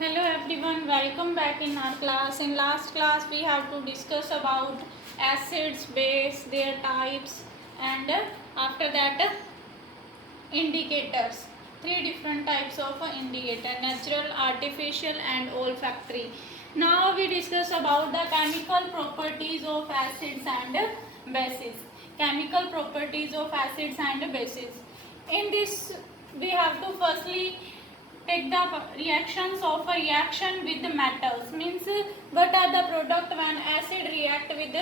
Hello everyone, welcome back in our class. In last class we have to discuss about acids, base, their types, and after that indicators. Three different types of indicator: natural, artificial and olfactory. Now we discuss about the chemical properties of acids and bases. Chemical properties of acids and bases. In this we have to firstly take the reactions of a reaction with the metals. Means what are the product when acid react with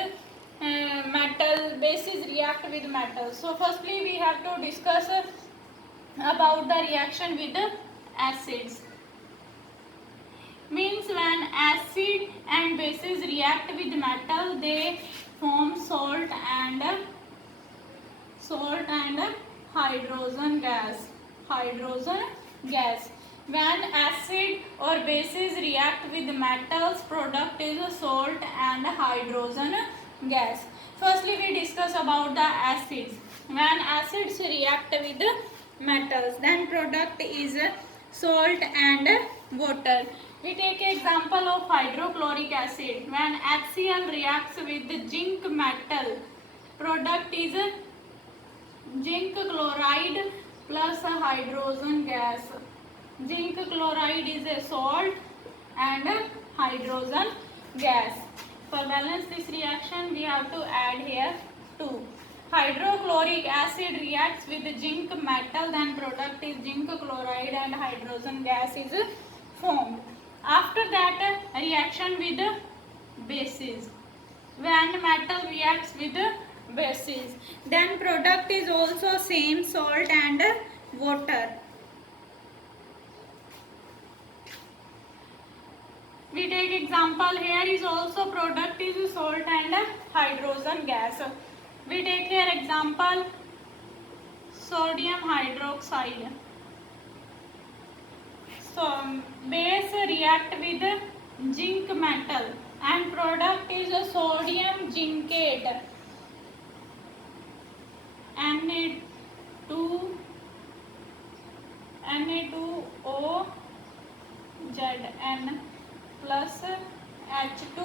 metal, bases react with metal. So firstly we have to discuss about the reaction with the acids. Means when acid and bases react with metal, they form salt and hydrogen gas. Hydrogen gas. When acid or bases react with metals, product is salt and hydrogen gas. Firstly we discuss about the acids. When acids react with metals, then product is salt and water. We take example of hydrochloric acid. When HCl reacts with zinc metal, product is zinc chloride plus a hydrogen gas. Zinc chloride is a salt and hydrogen gas. For balance this reaction we have to add here 2. Hydrochloric acid reacts with zinc metal, then product is zinc chloride and hydrogen gas is formed. After that reaction with bases. When metal reacts with bases, then product is also same salt and water. We take example here is also product is salt and hydrogen gas. We take here example sodium hydroxide. So base react with zinc metal and product is sodium zincate. Na2OZN plus H2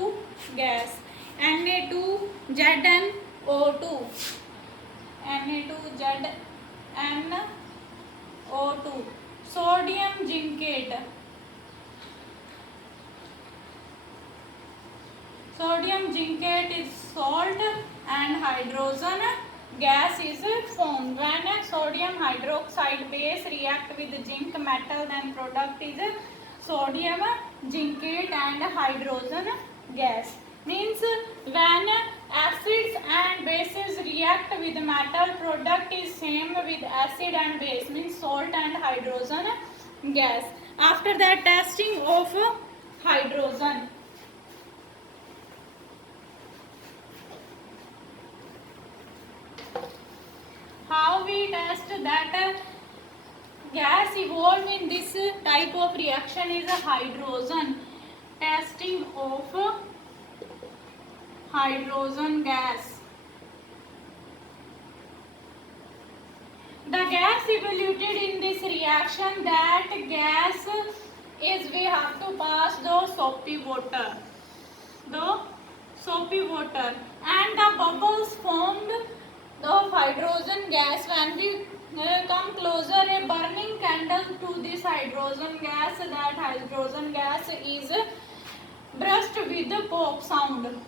gas. Na2ZnO2. Na2ZnO2. Sodium zincate. Sodium zincate is salt and hydrogen gas is formed. When sodium hydroxide base react with zinc metal, then product is sodium zincate and hydrogen gas. Means when acids and bases react with metal, product is same with acid and base, means salt and hydrogen gas. After that testing of hydrogen. How we test that gas evolved in this type of reaction is a hydrogen. Testing of hydrogen gas. The gas evaluated in this reaction, that gas is we have to pass the soapy water. And the bubbles formed of hydrogen gas. When we come closer a burning candle to this hydrogen gas, that hydrogen gas is burst with the pop sound.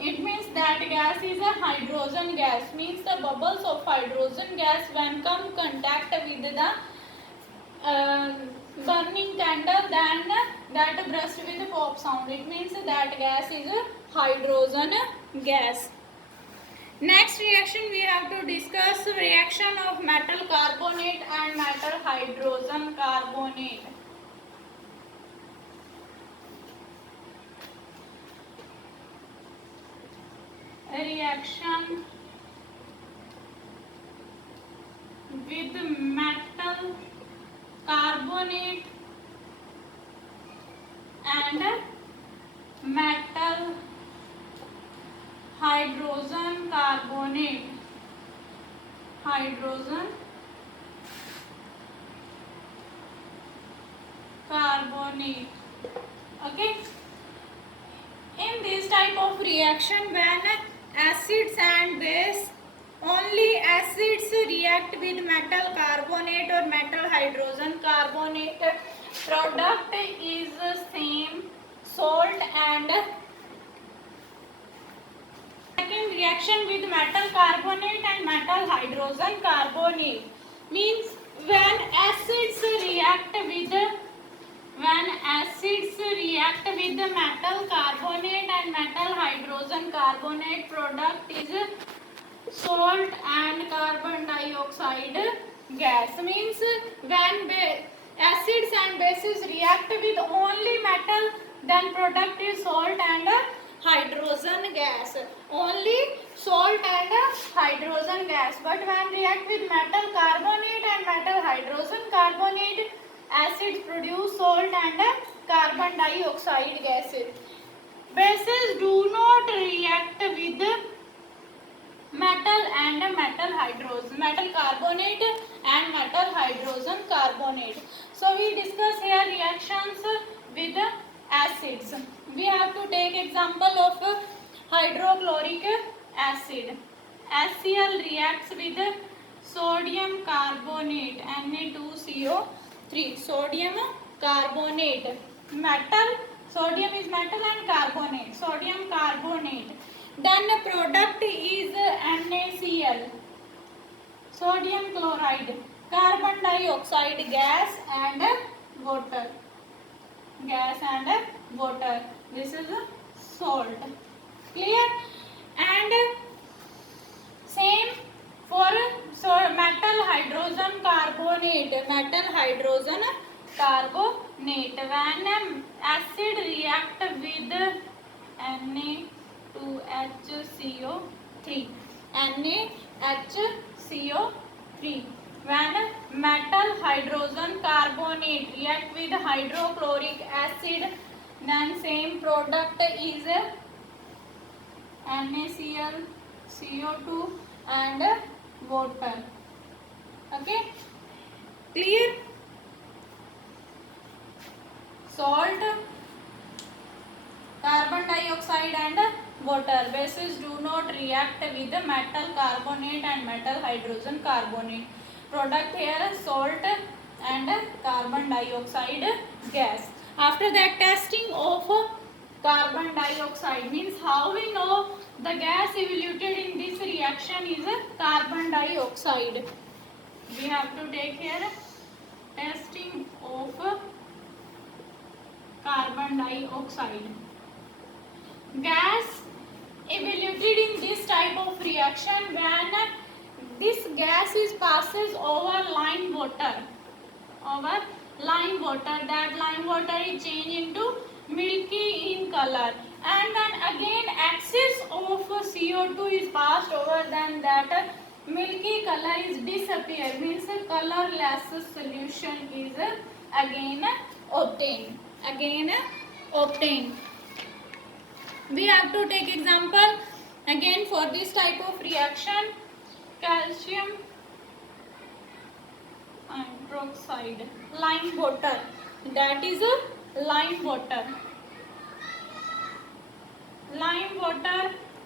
It means that gas is a hydrogen gas. Means the bubbles of hydrogen gas when come contact with the burning candle, then that burst with pop sound. It means that gas is a hydrogen gas. Next reaction we have to discuss reaction of metal carbonate and metal hydrogen carbonate. Reaction with metal carbonate and metal hydrogen carbonate. carbonate. Okay. In this type of reaction, when acids and base, only acids react with metal carbonate or metal hydrogen carbonate. Product is same salt and second reaction with metal carbonate and metal hydrogen carbonate means when acids react with the metal carbonate and metal hydrogen carbonate, product is salt and carbon dioxide gas. Means when acids and bases react with only metal, then product is salt and hydrogen gas. Only salt and hydrogen gas. But when react with metal carbonate and metal hydrogen carbonate, acids produce salt and carbon dioxide gases. Bases do not react with metal and metal hydrogen, metal carbonate and metal hydrogen carbonate. So we discuss here reactions with acids. We have to take example of hydrochloric acid. HCl reacts with sodium carbonate, Na2CO3. Sodium carbonate. Metal, sodium is metal and carbonate. Sodium carbonate. Then the product is NaCl, sodium chloride, carbon dioxide gas and water. Gas and water. This is salt. Clear? And same for metal hydrogen carbonate. Metal hydrogen carbonate. When acid react with Na2HCO3. NaHCO3. When metal hydrogen carbonate react with hydrochloric acid, then same product is NaCl, CO2 and water. Okay? Clear? Salt, carbon dioxide and water. Bases do not react with the metal carbonate and metal hydrogen carbonate. Product here salt and carbon dioxide gas. After that, testing of carbon dioxide means how we know the gas evaluated in this reaction is carbon dioxide. We have to take here testing of carbon dioxide. Gas evaluated in this type of reaction when this gas is passes over lime water. That lime water is changed into milky in color, and then again excess of CO2 is passed over, then that milky color is disappear, means colorless solution is again obtained. We have to take example again for this type of reaction. Calcium hydroxide, lime water, that is a lime water.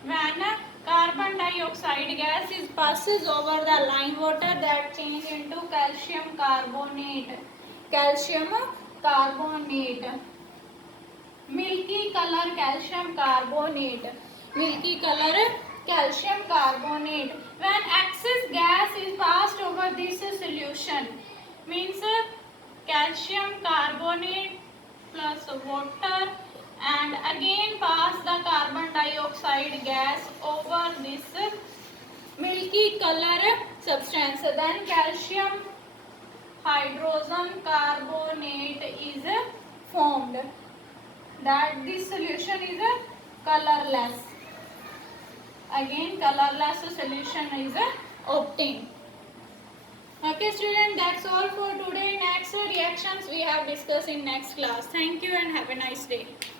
When carbon dioxide gas is passes over the lime water, that change into calcium carbonate. Milky color calcium carbonate. When excess gas is passed over this solution, means calcium carbonate plus water, and again pass the carbon dioxide gas over this milky color substance, then calcium hydrogen carbonate is formed. That this solution is colorless. Again colorless solution is obtained. Okay student, that's all for today. Next reactions we have discussed in next class. Thank you and have a nice day.